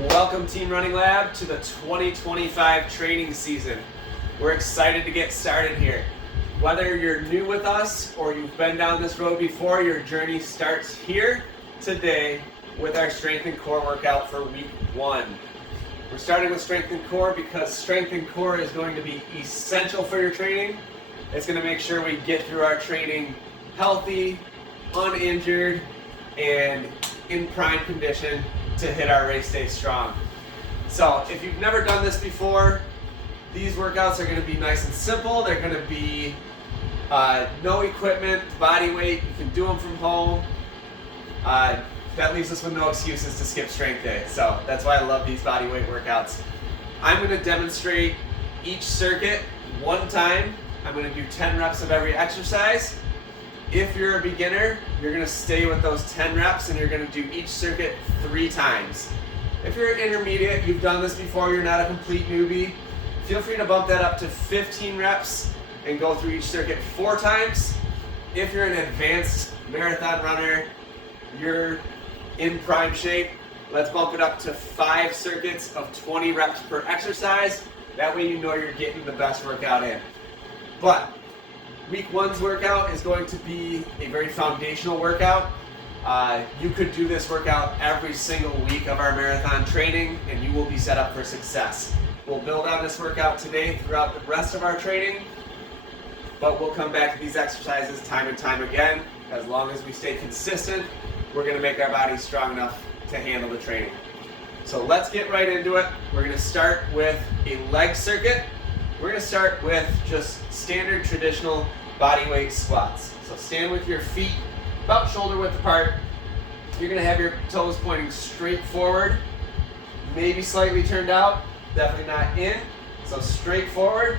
Welcome Team Running Lab to the 2025 training season. We're excited to get started here. Whether you're new with us or you've been down this road before, your journey starts here today with our Strength and Core workout for week 1. We're starting with Strength and Core because Strength and Core is going to be essential for your training. It's going to make sure we get through our training healthy, uninjured, and in prime condition to hit our race day strong. So if you've never done this before, these workouts are going to be nice and simple. They're going to be no equipment, body weight. You can do them from home. That leaves us with no excuses to skip strength day. So that's why I love these body weight workouts. I'm going to demonstrate each circuit one time. I'm going to do 10 reps of every exercise. If you're a beginner, you're going to stay with those 10 reps and you're going to do each circuit 3 times. If you're an intermediate, you've done this before, you're not a complete newbie, feel free to bump that up to 15 reps and go through each circuit 4 times. If you're an advanced marathon runner, you're in prime shape, let's bump it up to 5 circuits of 20 reps per exercise. That way you know you're getting the best workout in. But week 1's workout is going to be a very foundational workout. You could do this workout every single week of our marathon training and you will be set up for success. We'll build on this workout today throughout the rest of our training, but we'll come back to these exercises time and time again. As long as we stay consistent, we're going to make our bodies strong enough to handle the training. So let's get right into it. We're going to start with a leg circuit. We're going to start with just standard traditional body weight squats. So stand with your feet about shoulder width apart. You're going to have your toes pointing straight forward, maybe slightly turned out, definitely not in. So straight forward,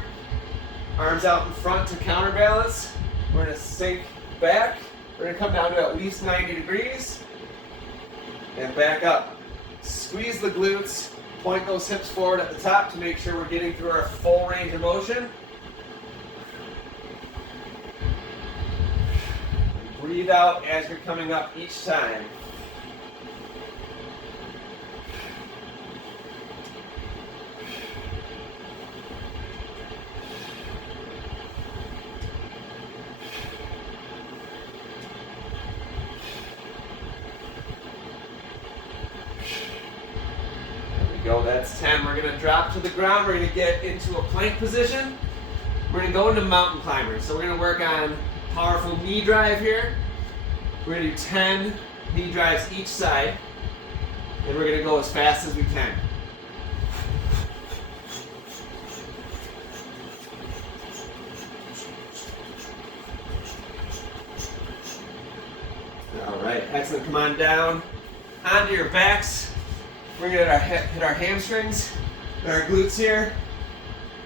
arms out in front to counterbalance. We're going to sink back. We're going to come down to at least 90 degrees and back up. Squeeze the glutes. Point those hips forward at the top to make sure we're getting through our full range of motion. Breathe out as you're coming up each time. Go, that's 10. We're going to drop to the ground. We're going to get into a plank position. We're going to go into mountain climber. So we're going to work on powerful knee drive here. We're going to do 10 knee drives each side. And we're going to go as fast as we can. All right, excellent. Come on down onto your backs. We're going to hit our hamstrings and our glutes here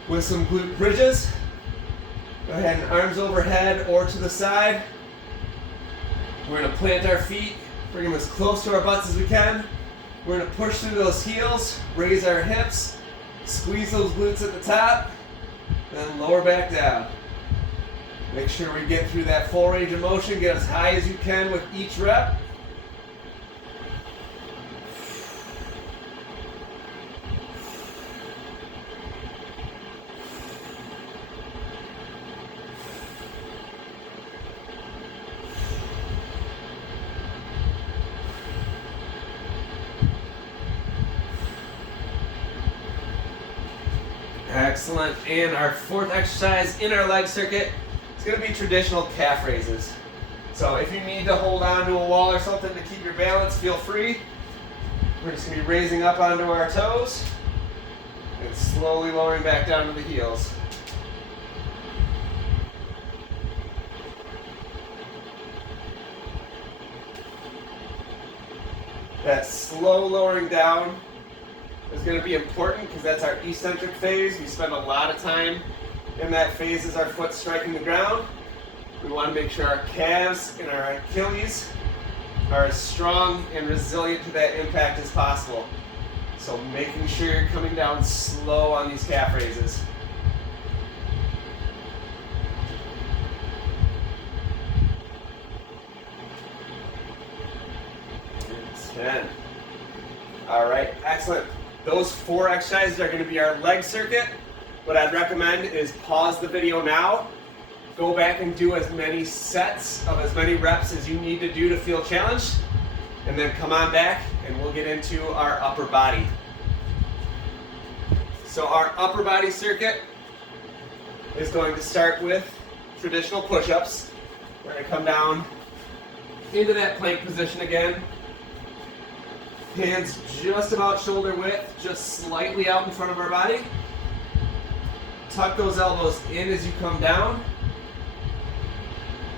with some glute bridges. Go ahead and arms overhead or to the side. We're going to plant our feet, bring them as close to our butts as we can. We're going to push through those heels, raise our hips, squeeze those glutes at the top, then lower back down. Make sure we get through that full range of motion, get as high as you can with each rep. Excellent. And our 4th exercise in our leg circuit is going to be traditional calf raises. So if you need to hold on to a wall or something to keep your balance, feel free. We're just going to be raising up onto our toes and slowly lowering back down to the heels. That slow lowering down is going to be important because that's our eccentric phase. We spend a lot of time in that phase as our foot's striking the ground. We want to make sure our calves and our Achilles are as strong and resilient to that impact as possible. So making sure you're coming down slow on these calf raises. 10. All right, excellent. Those 4 exercises are going to be our leg circuit. What I'd recommend is pause the video now, go back and do as many sets of as many reps as you need to do to feel challenged, and then come on back and we'll get into our upper body. So our upper body circuit is going to start with traditional push-ups. We're going to come down into that plank position again. Hands just about shoulder width, just slightly out in front of our body. Tuck those elbows in as you come down.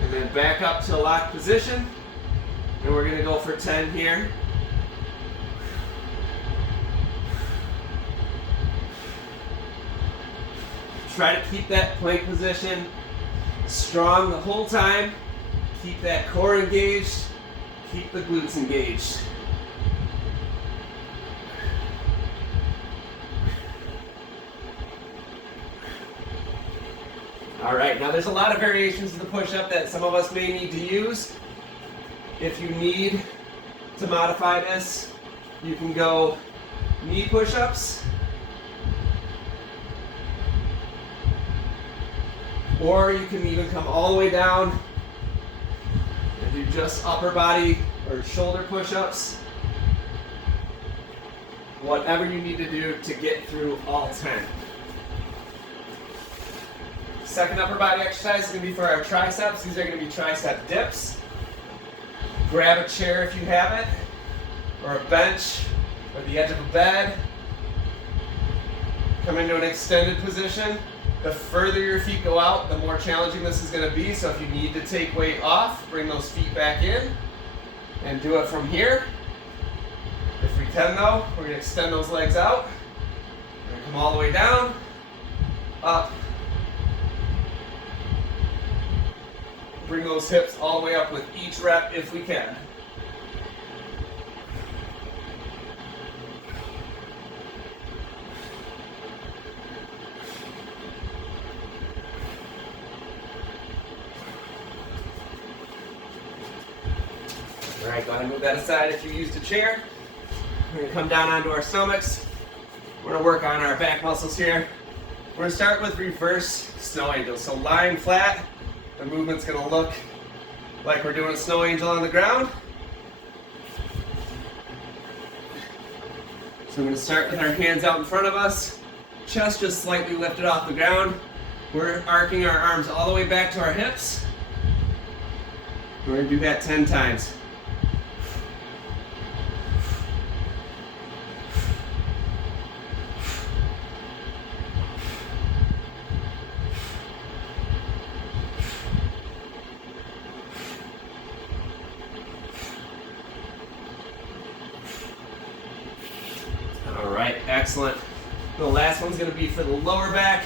And then back up to a locked position. And we're going to go for 10 here. Try to keep that plank position strong the whole time. Keep that core engaged. Keep the glutes engaged. All right, now there's a lot of variations of the push-up that some of us may need to use. If you need to modify this, you can go knee push-ups, or you can even come all the way down and do just upper body or shoulder push-ups. Whatever you need to do to get through all 10. Second upper body exercise is going to be for our triceps. These are going to be tricep dips. Grab a chair if you have it, or a bench, or the edge of a bed. Come into an extended position. The further your feet go out, the more challenging this is going to be. So if you need to take weight off, bring those feet back in and do it from here. If we can though, we're going to extend those legs out. We're going to come all the way down, up. Bring those hips all the way up with each rep if we can. All right, go ahead and move that aside if you used a chair. We're going to come down onto our stomachs. We're going to work on our back muscles here. We're going to start with reverse snow angels. So lying flat. The movement's going to look like we're doing a snow angel on the ground. So I'm going to start with our hands out in front of us, chest just slightly lifted off the ground. We're arcing our arms all the way back to our hips. We're going to do that 10 times. Excellent. The last one's going to be for the lower back.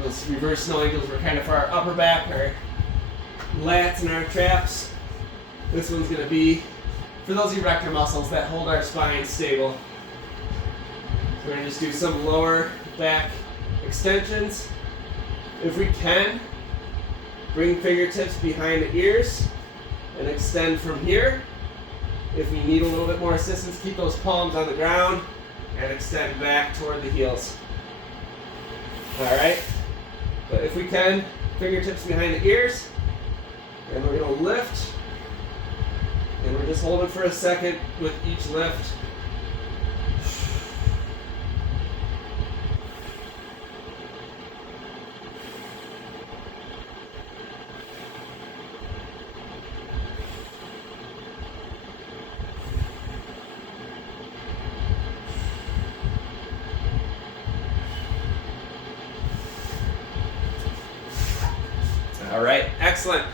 Those reverse snow angels were kind of for our upper back, our lats and our traps. This one's going to be for those erector muscles that hold our spine stable. So we're going to just do some lower back extensions. If we can, bring fingertips behind the ears and extend from here. If we need a little bit more assistance, keep those palms on the ground and extend back toward the heels. All right, but if we can, fingertips behind the ears, and we're gonna lift, and we're just holding for a second with each lift. All right, excellent.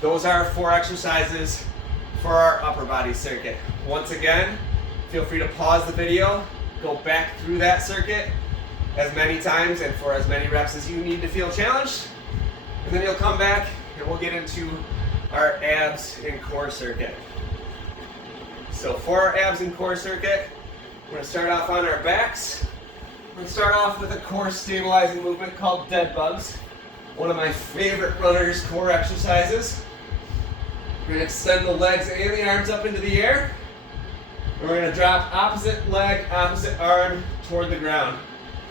Those are our 4 exercises for our upper body circuit. Once again, feel free to pause the video, go back through that circuit as many times and for as many reps as you need to feel challenged. And then you'll come back and we'll get into our abs and core circuit. So for our abs and core circuit, we're going to start off on our backs. We're going to start off with a core stabilizing movement called dead bugs. One of my favorite runners' core exercises. We're going to extend the legs and the arms up into the air. And we're gonna drop opposite leg, opposite arm toward the ground.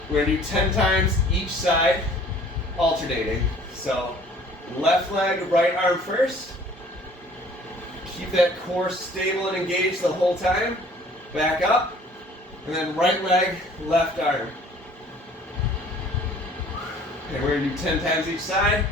We're gonna do 10 times each side, alternating. So left leg, right arm first. Keep that core stable and engaged the whole time. Back up. And then right leg, left arm. And we're gonna do 10 times each side.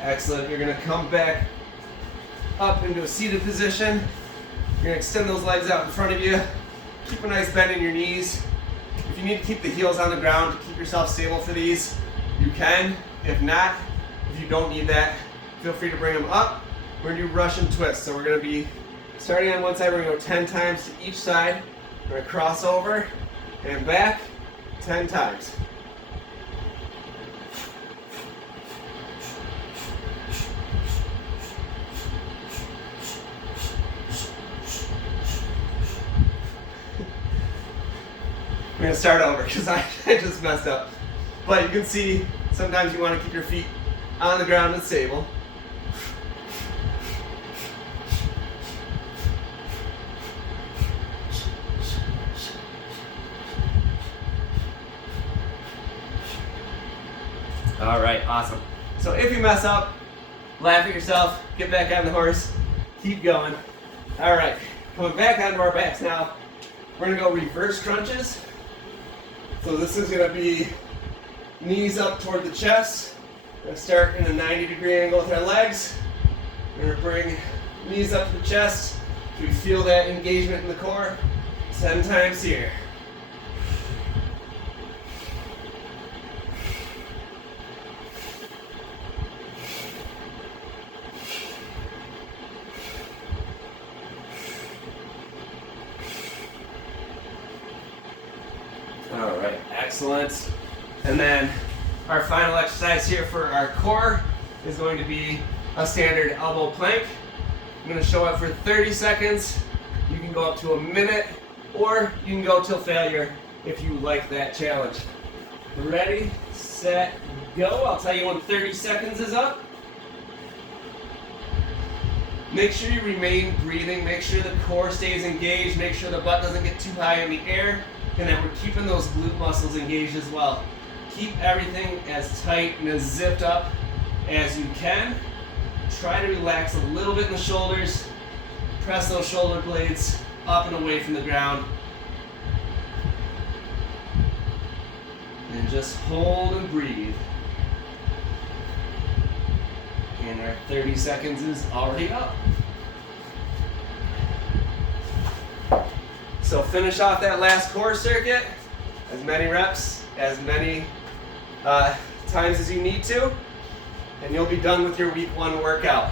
Excellent. You're going to come back up into a seated position. You're going to extend those legs out in front of you. Keep a nice bend in your knees. If you need to keep the heels on the ground to keep yourself stable for these, you can. If not, if you don't need that, feel free to bring them up. We're going to do Russian twists. So we're going to be starting on one side. We're going to go 10 times to each side. We're going to cross over and back 10 times. I'm going to start over because I just messed up. But you can see sometimes you want to keep your feet on the ground and stable. All right, awesome. So if you mess up, laugh at yourself, get back on the horse, keep going. All right, coming back onto our backs now, we're going to go reverse crunches. So this is going to be knees up toward the chest. We're going to start in a 90-degree angle with our legs. We're going to bring knees up to the chest. So we feel that engagement in the core. 10 times here. All right, excellent. And then our final exercise here for our core is going to be a standard elbow plank. I'm going to show up for 30 seconds. You can go up to a minute, or you can go till failure if you like that challenge. Ready, set, go. I'll tell you when 30 seconds is up. Make sure you remain breathing. Make sure the core stays engaged. Make sure the butt doesn't get too high in the air. And then we're keeping those glute muscles engaged as well. Keep everything as tight and as zipped up as you can. Try to relax a little bit in the shoulders. Press those shoulder blades up and away from the ground. And just hold and breathe. And our 30 seconds is already up. So finish off that last core circuit, as many reps, as many times as you need to, and you'll be done with your week 1 workout.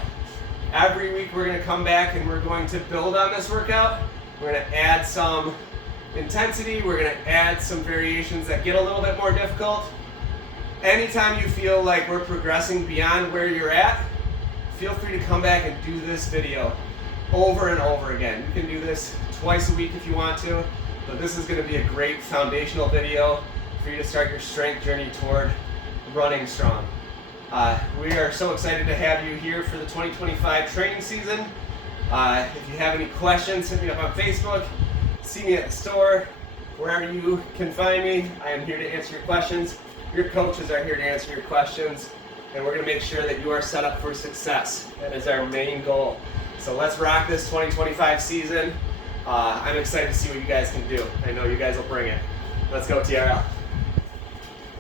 Every week we're going to come back and we're going to build on this workout. We're going to add some intensity. We're going to add some variations that get a little bit more difficult. Anytime you feel like we're progressing beyond where you're at, feel free to come back and do this video over and over again. You can do this twice a week if you want to, but this is going to be a great foundational video for you to start your strength journey toward running strong. We are so excited to have you here for the 2025 training season. If you have any questions, hit me up on Facebook, see me at the store, wherever you can find me. I am here to answer your questions. Your coaches are here to answer your questions, and we're going to make sure that you are set up for success. That is our main goal. So let's rock this 2025 season. I'm excited to see what you guys can do. I know you guys will bring it. Let's go TRL.